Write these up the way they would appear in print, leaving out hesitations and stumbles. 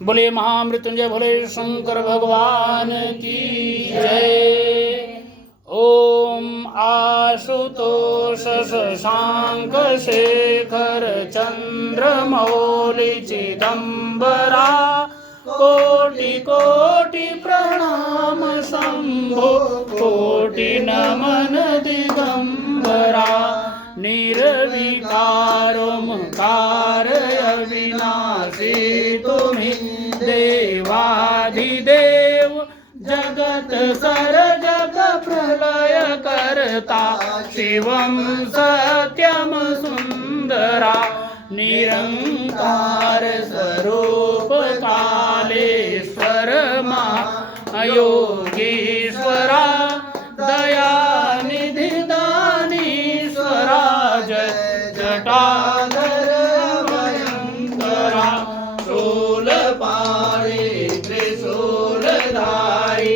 बोले महामृत्युंजय भोले शंकर भगवान की जय। ओम आशुतोष शशांक शेखर चंद्रमौली चिदंबरा कोटि कोटि प्रणाम शंभो कोटि नमन दिगंबरा निर्विकार ओंकार अविनाशी तुम्ही देवाधिदेव जगत सर्जक प्रलय करता शिवं सत्यम सुंदरा निरंकार स्वरूप कालेश्वर योगीश्वरा दयानिधि दानीश्वरा जय जटाधर भयंकरा शूलपाणी त्रिशूलधारी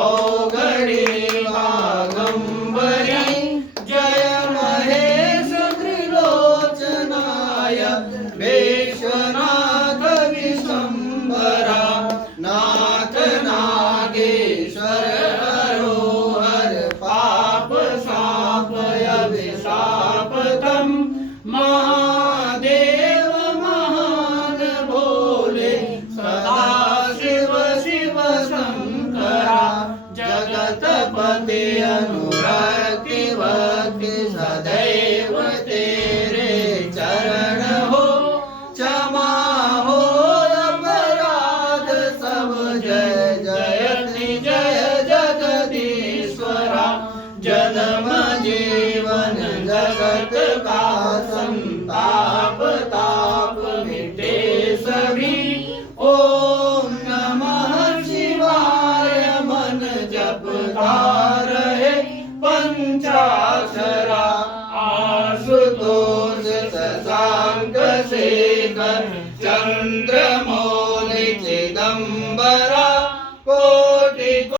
औघडी वागंबरी जय महेश त्रिलोचनाय विश्वनाथ विशंभरा नाथ नागेश्वर हरोहर पाप शापय विशापतम महादेव महान भोले सदाशिव शिव शंकरा जगतपति अनुरक्ति भक्ति सदैव तेरे चरण हो क्षमा हो अपराध सब जय जयति जय जगदीश्वरा जन्म जीवन जगत का संताप ताप मिटे सभी ओम नमः शिवाय मन जपता रहे पंचाक्षरा आशुतोष शशांक शेखर चंद्रमौली चिदंबरा को